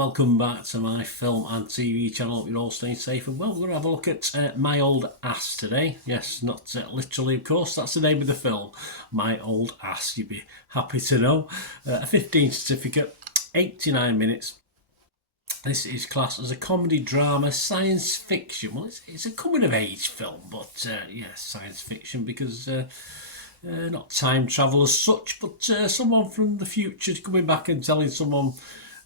welcome back to my film and TV channel. Hope you're all staying safe and well. We're going to have a look at My Old Ass today. Yes, not literally, of course. That's the name of the film, My Old Ass. You'd be happy to know. A 15 certificate, 89 minutes. This is classed as a comedy drama, science fiction. Well, it's a coming of age film, but yes, science fiction because not time travel as such, but someone from the future coming back and telling someone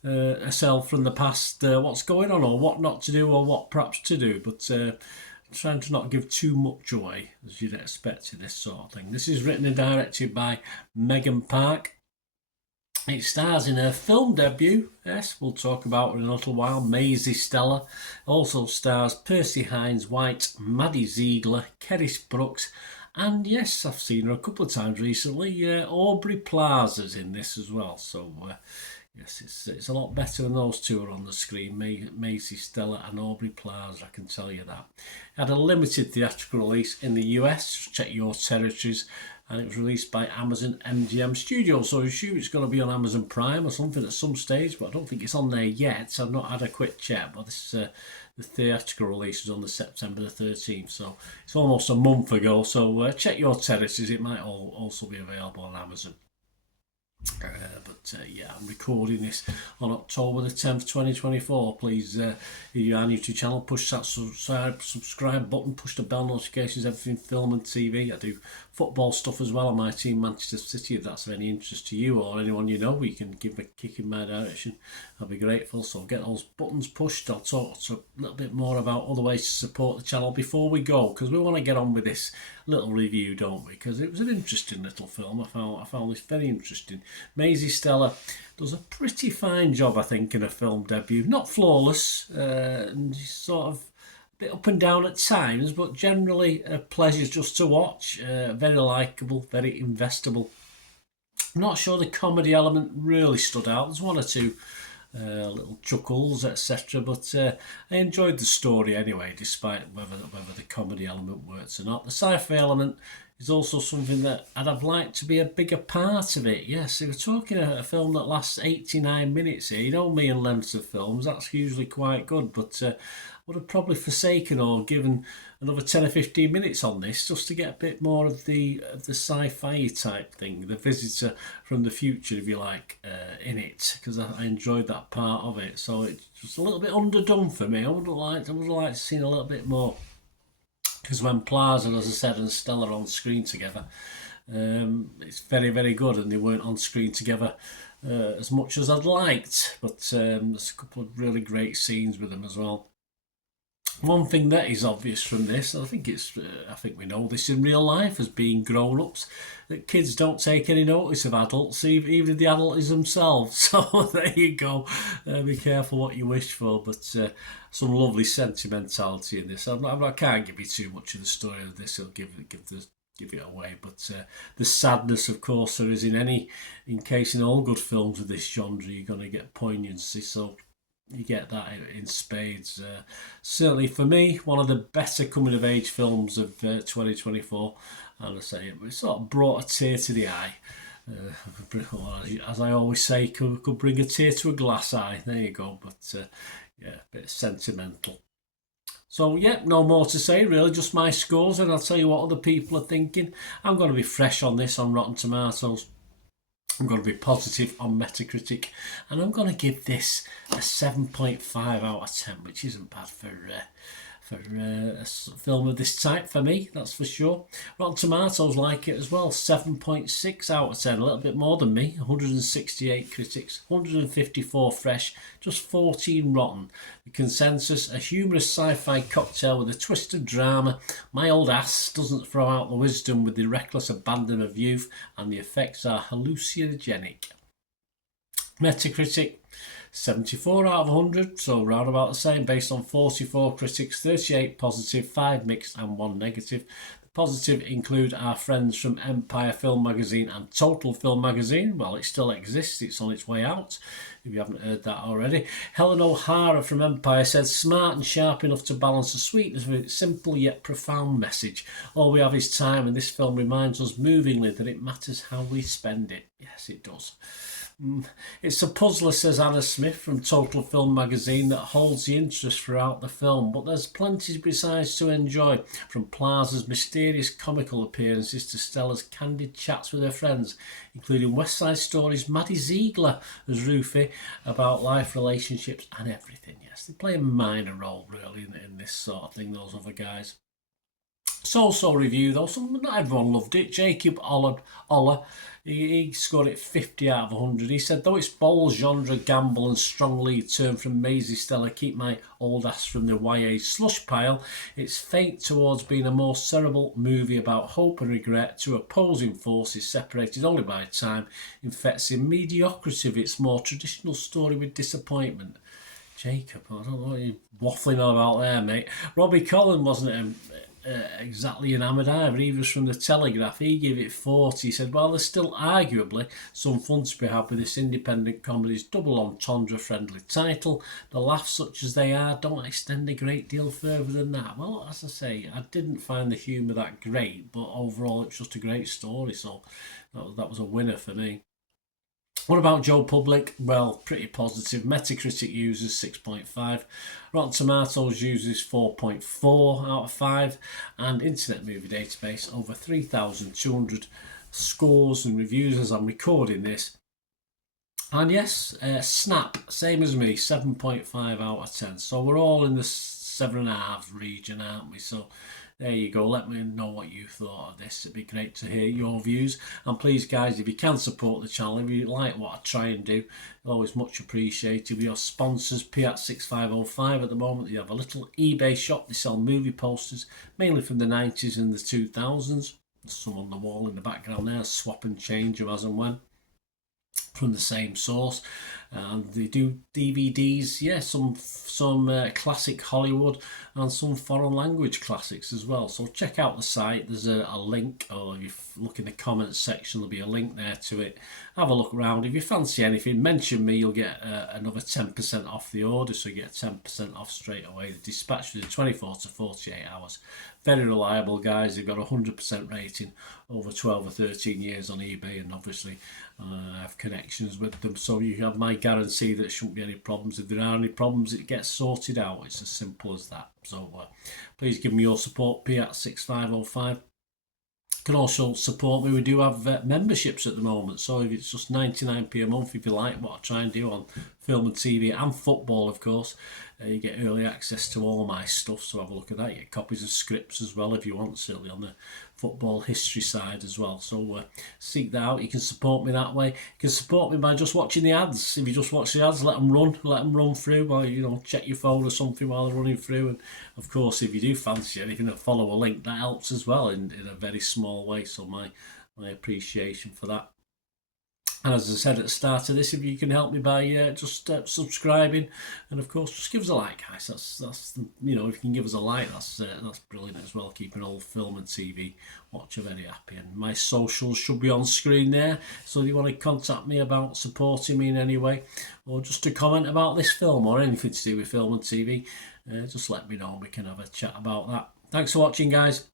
herself from the past what's going on or what not to do or what perhaps to do, but trying to not give too much away as you'd expect in this sort of thing. This is written and directed by Megan Park. It stars in her film debut, yes, we'll talk about her in a little while, Maisie Stella. Also stars Percy Hines White, Maddie Ziegler, Keris Brooks, and yes, I've seen her a couple of times recently. Aubrey Plaza's in this as well. So yes, it's a lot better than those two are on the screen, Maisie Stella and Aubrey Plaza, I can tell you that. It had a limited theatrical release in the US, check your territories, and it was released by Amazon MGM Studios. So I assume it's going to be on Amazon Prime or something at some stage, but I don't think it's on there yet. I've not had a quick check, but this the theatrical release was on the September the 13th, so it's almost a month ago. So check your territories, it might also be available on Amazon. Yeah, I'm recording this on October the 10th, 2024. Please, if you are new to the channel, push that subscribe button, push the bell notifications, everything film and TV. I do football stuff as well on my team, Manchester City. If that's of any interest to you or anyone you know, you can give me a kick in my direction. I'll be grateful. So get those buttons pushed. I'll talk a little bit more about other ways to support the channel before we go, because we want to get on with this little review, don't we? Because it was an interesting little film. I found this very interesting. Maisie Stella does a pretty fine job, I think, in a film debut. Not flawless, and sort of a bit up and down at times, but generally a pleasure just to watch. Very likeable, very investable. I'm not sure the comedy element really stood out. There's one or two little chuckles, etc. But I enjoyed the story anyway, despite whether the comedy element works or not. The sci-fi element is also something that I'd have liked to be a bigger part of it. Yes, we're talking a film that lasts 89 minutes here. You know me and lengths of films, that's usually quite good, but I would have probably forsaken or given another 10 or 15 minutes on this just to get a bit more of the sci-fi type thing, the visitor from the future, if you like, in it, because I enjoyed that part of it. So it's just a little bit underdone for me. I would have liked to see a little bit more, because when Plaza, as I said, and Stella are on screen together, it's very, very good, and they weren't on screen together as much as I'd liked, but there's a couple of really great scenes with them as well. One thing that is obvious from this, I think we know this in real life as being grown-ups, that kids don't take any notice of adults, even if the adult is themselves. So there you go. Be careful what you wish for, but some lovely sentimentality in this. I can't give you too much of the story of this. I'll give it away, but the sadness, of course, there is in case in all good films of this genre, you're going to get poignancy. So you get that in spades. Certainly for me, one of the better coming of age films of 2024, and I say it sort of brought a tear to the eye. As I always say, could bring a tear to a glass eye. There you go. But yeah, a bit sentimental. So yeah, no more to say really, just my scores, and I'll tell you what other people are thinking. I'm going to be fresh on this on Rotten Tomatoes. I'm going to be positive on Metacritic, and I'm going to give this a 7.5 out of 10, which isn't bad for a film of this type for me, that's for sure. Rotten Tomatoes like it as well, 7.6 out of 10, a little bit more than me. 168 critics, 154 fresh, just 14 rotten. The consensus, a humorous sci-fi cocktail with a twist of drama. My Old Ass doesn't throw out the wisdom with the reckless abandon of youth, and the effects are hallucinogenic. Metacritic, 74 out of 100, so round about the same, based on 44 critics, 38 positive, 5 mixed and 1 negative. The positive include our friends from Empire Film Magazine and Total Film Magazine. Well, it still exists, it's on its way out, if you haven't heard that already. Helen O'Hara from Empire said, smart and sharp enough to balance the sweetness of its simple yet profound message. All we have is time, and this film reminds us movingly that it matters how we spend it. Yes, it does. It's a puzzler, says Anna Smith from Total Film magazine, that holds the interest throughout the film, but there's plenty besides to enjoy, from Plaza's mysterious comical appearances to Stella's candid chats with her friends, including West Side Story's Maddie Ziegler as Ruthie, about life, relationships and everything. Yes, they play a minor role really in this sort of thing, those other guys. So review though, not everyone loved it. Jacob Oller, he scored it 50 out of 100. He said, though it's bold genre, gamble and strong lead turn from Maisie Stella, keep my old ass from the YA slush pile, it's faint towards being a more cerebral movie about hope and regret, two opposing forces separated only by time, infects the mediocrity of its more traditional story with disappointment. Jacob, I don't know what you're waffling on about there, mate. Robbie Collin wasn't exactly enamoured either. He was from the Telegraph. He gave it 40. He said, well, there's still arguably some fun to be had with this independent comedy's double entendre friendly title. The laughs, such as they are, don't extend a great deal further than that. Well, as I say, I didn't find the humour that great, but overall it's just a great story, so that was a winner for me. What about Joe Public? Well, pretty positive. Metacritic uses 6.5. Rotten Tomatoes uses 4.4 out of 5. And Internet Movie Database, over 3,200 scores and reviews as I'm recording this. And yes, Snap, same as me, 7.5 out of 10. So we're all in the 7.5 region, aren't we? So there you go. Let me know what you thought of this. It'd be great to hear your views. And please, guys, if you can support the channel, if you like what I try and do, always much appreciated. With your sponsors, Piat6505 at the moment, you have a little eBay shop. They sell movie posters, mainly from the 90s and the 2000s. Some on the wall in the background there, swap and change as and when, from the same source. And they do DVDs, yeah, some classic Hollywood and some foreign language classics as well. So check out the site. There's a link, or if you look in the comments section, there'll be a link there to it. Have a look around. If you fancy anything, mention me. You'll get another 10% off the order, so you get 10% off straight away. The dispatch within 24 to 48 hours. Very reliable, guys. They've got a 100% rating over 12 or 13 years on eBay, and obviously I have connections with them, so you have my guarantee that there shouldn't be any problems. If there are any problems, it gets sorted out. It's as simple as that. So please give me your support, Piat6505. You can also support me. We do have memberships at the moment, so if it's just 99p a month, if you like what I try and do on film and TV and football, of course, you get early access to all my stuff, so have a look at that. You get copies of scripts as well if you want, certainly on the football history side as well. So seek that out. You can support me that way. You can support me by just watching the ads. If you just watch the ads, let them run through, or check your phone or something while they're running through. And of course, if you do fancy anything, follow a link, that helps as well in a very small way. So my appreciation for that. And as I said at the start of this, if you can help me by just subscribing, and of course just give us a like, guys. That's if you can give us a like, that's brilliant as well. Keeping old film and TV watcher very happy. And my socials should be on screen there. So if you want to contact me about supporting me in any way, or just to comment about this film or anything to do with film and TV, just let me know and we can have a chat about that. Thanks for watching, guys.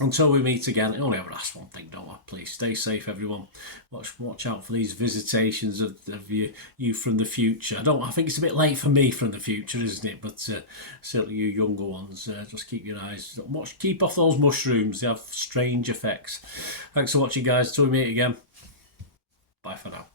Until we meet again, I only ever ask one thing, don't I? Please stay safe, everyone. Watch out for these visitations of you from the future. I think it's a bit late for me from the future, isn't it? But certainly you younger ones, just keep your eyes, keep off those mushrooms. They have strange effects. Thanks for watching, guys. Till we meet again. Bye for now.